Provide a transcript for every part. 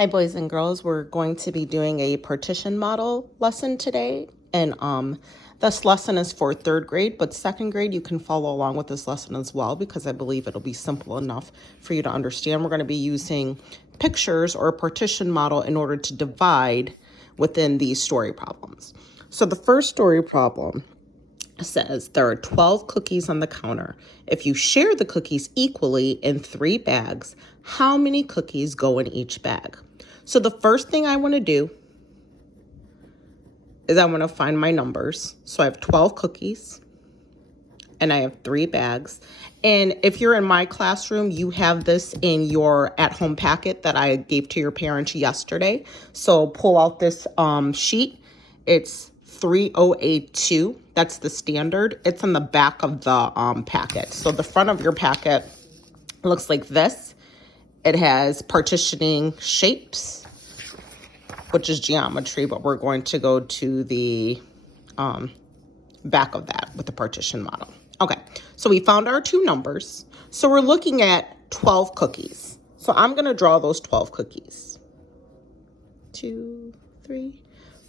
Hi, boys and girls. We're going to be doing a partition model lesson today. And this lesson is for third grade, but second grade, you can follow along with this lesson as well, because I believe it'll be simple enough for you to understand. We're going to be using pictures or a partition model in order to divide within these story problems. So the first story problem says there are 12 cookies on the counter. If you share the cookies equally in 3 bags, how many cookies go in each bag? So the first thing I want to do is I want to find my numbers. So I have 12 cookies and I have 3 bags. And if you're in my classroom, you have this in your at-home packet that I gave to your parents yesterday. So pull out this sheet. It's 3082. That's the standard. It's on the back of the packet. So the front of your packet looks like this. It has partitioning shapes, which is geometry, but we're going to go to the back of that with the partition model. Okay, so we found our 2 numbers. So we're looking at 12 cookies. So I'm going to draw those 12 cookies. 2, 3,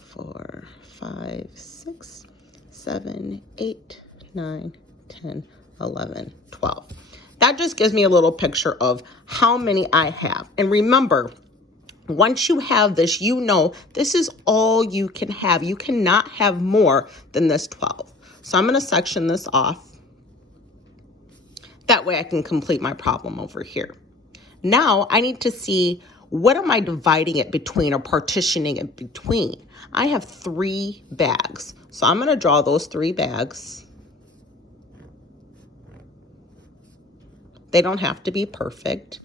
4, 5, 6, 7, 8, 9, 10, 11, 12. That just gives me a little picture of how many I have. And remember, once you have this, you know this is all you can have. You cannot have more than this 12. So I'm going to section this off. That way I can complete my problem over here. Now I need to see, what am I dividing it between or partitioning it between? I have 3 bags. So I'm going to draw those 3 bags. They don't have to be perfect.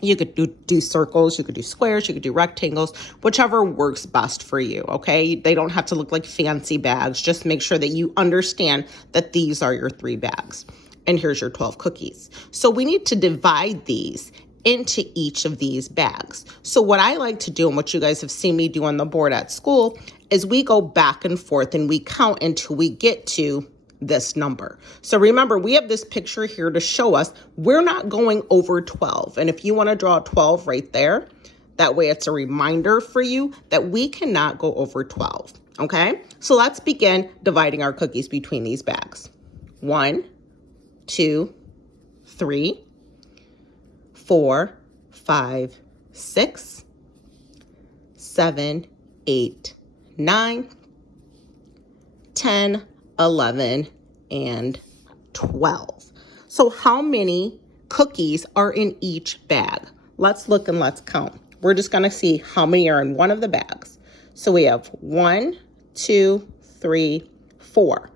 You could do circles, you could do squares, you could do rectangles, whichever works best for you, okay? They don't have to look like fancy bags. Just make sure that you understand that these are your 3 bags. And here's your 12 cookies. So we need to divide these into each of these bags. So what I like to do, and what you guys have seen me do on the board at school, is we go back and forth and we count until we get to this number. So remember, we have this picture here to show us we're not going over 12. And if you want to draw 12 right there, that way it's a reminder for you that we cannot go over 12. Okay, so let's begin dividing our cookies between these bags. 1, 2, 3, 4, 5, 6, 7, 8, 9, 10, 11, and 12. So how many cookies are in each bag? Let's look and let's count. We're just going to see how many are in one of the bags. So we have 1, 2, 3, 4.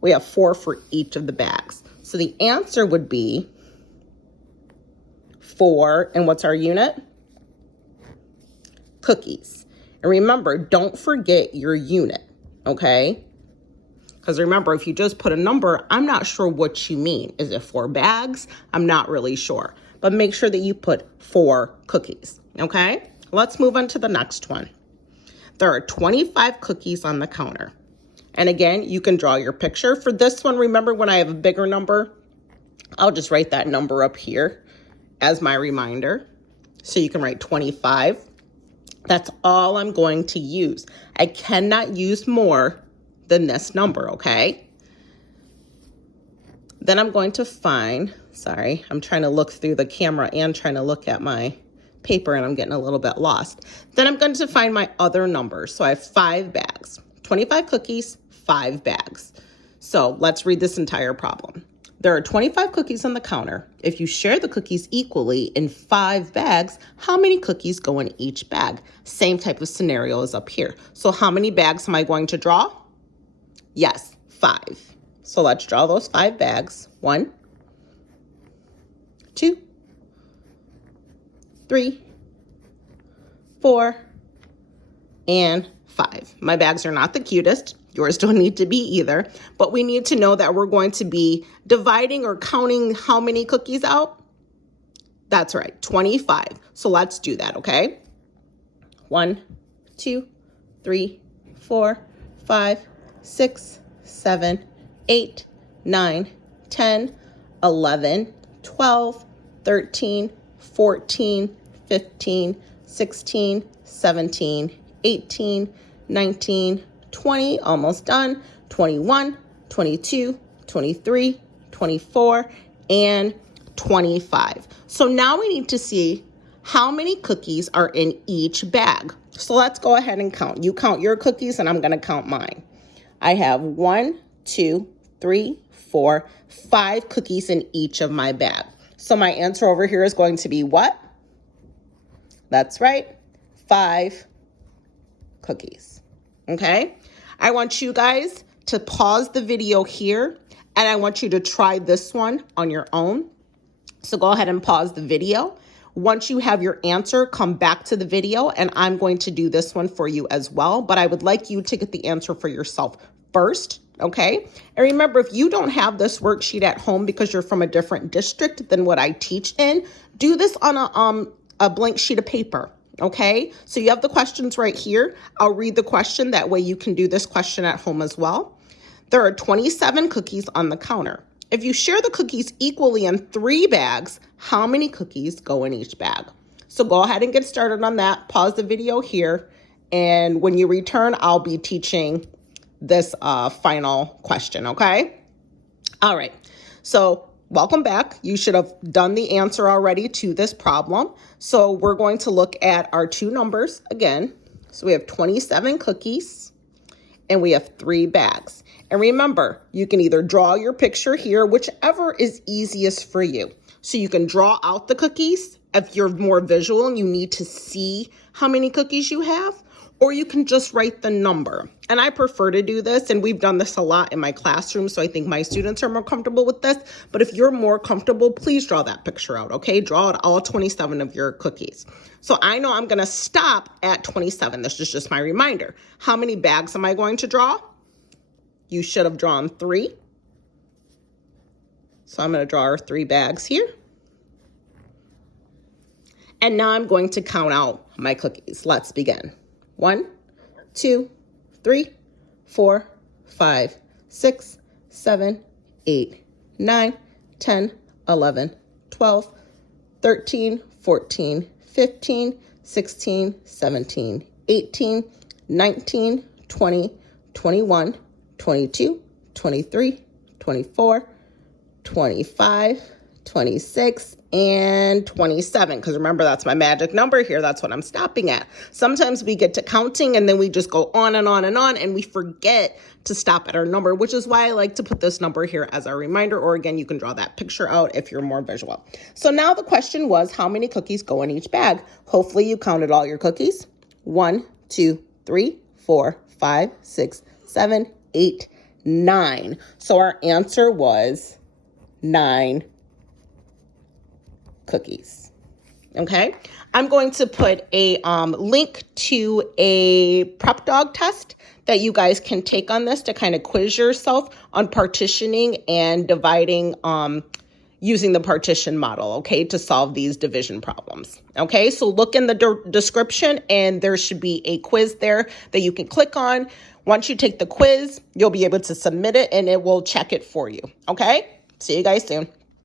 We have 4 for each of the bags. So the answer would be 4, and what's our unit? Cookies. And remember, don't forget your unit, okay? Because remember, if you just put a number, I'm not sure what you mean. Is it 4 bags? I'm not really sure. But make sure that you put 4 cookies, okay? Let's move on to the next one. There are 25 cookies on the counter. And again, you can draw your picture. For this one, remember, when I have a bigger number, I'll just write that number up here as my reminder. So you can write 25. That's all I'm going to use. I cannot use more than this number, okay? Then I'm going to find, sorry, I'm trying to look through the camera and trying to look at my paper, and I'm getting a little bit lost. Then I'm going to find my other numbers. So I have 5 bags, 25 cookies, 5 bags. So let's read this entire problem. There are 25 cookies on the counter. If you share the cookies equally in 5 bags, how many cookies go in each bag? Same type of scenario as up here. So how many bags am I going to draw? Yes, 5. So let's draw those 5 bags. 1, 2, 3, 4, and 5. My bags are not the cutest. Yours don't need to be either. But we need to know that we're going to be dividing or counting how many cookies out. That's right, 25. So let's do that, okay? 1, 2, 3, 4, 5, 6, 7, 8, 9, 10, 11, 12, 13, 14, 15, 16, 17, 18, 19, 20, almost done, 21, 22, 23, 24, and 25. So now we need to see how many cookies are in each bag. So let's go ahead and count. You count your cookies and I'm gonna count mine. I have 1, 2, 3, 4, 5 cookies in each of my bag. So my answer over here is going to be what? That's right, 5 cookies, okay? I want you guys to pause the video here and I want you to try this one on your own. So go ahead and pause the video. Once you have your answer, come back to the video and I'm going to do this one for you as well. But I would like you to get the answer for yourself first, okay? And remember, if you don't have this worksheet at home because you're from a different district than what I teach in, do this on a blank sheet of paper, okay? So you have the questions right here. I'll read the question. That way you can do this question at home as well. There are 27 cookies on the counter. If you share the cookies equally in 3 bags, how many cookies go in each bag? So go ahead and get started on that. Pause the video here. And when you return, I'll be teaching this final question, okay? All right. So welcome back. You should have done the answer already to this problem. So we're going to look at our 2 numbers again. So we have 27 cookies and we have 3 bags. And remember, you can either draw your picture here, whichever is easiest for you. So you can draw out the cookies if you're more visual and you need to see how many cookies you have, or you can just write the number. And I prefer to do this, and we've done this a lot in my classroom, so I think my students are more comfortable with this. But if you're more comfortable, please draw that picture out, okay? Draw out all 27 of your cookies. So I know I'm gonna stop at 27. This is just my reminder. How many bags am I going to draw? You should have drawn 3. So I'm going to draw our 3 bags here. And now I'm going to count out my cookies. Let's begin. 1, 2, 3, 4, 5, 6, 7, 8, 9, 10, 11, 12, 13, 14, 15, 16, 17, 18, 19, 20, 21, 22, 23, 24, 25, 26, and 27. Because remember, that's my magic number here. That's what I'm stopping at. Sometimes we get to counting and then we just go on and on and on and we forget to stop at our number, which is why I like to put this number here as a reminder. Or again, you can draw that picture out if you're more visual. So now the question was, how many cookies go in each bag? Hopefully you counted all your cookies. 1, 2, 3, 4, 5, 6, 7, 8, 9. So our answer was 9 cookies. Okay. I'm going to put a link to a prep dog test that you guys can take on this to kind of quiz yourself on partitioning and dividing using the partition model, okay, to solve these division problems. Okay, so look in the description and there should be a quiz there that you can click on. Once you take the quiz, you'll be able to submit it and it will check it for you. Okay, see you guys soon.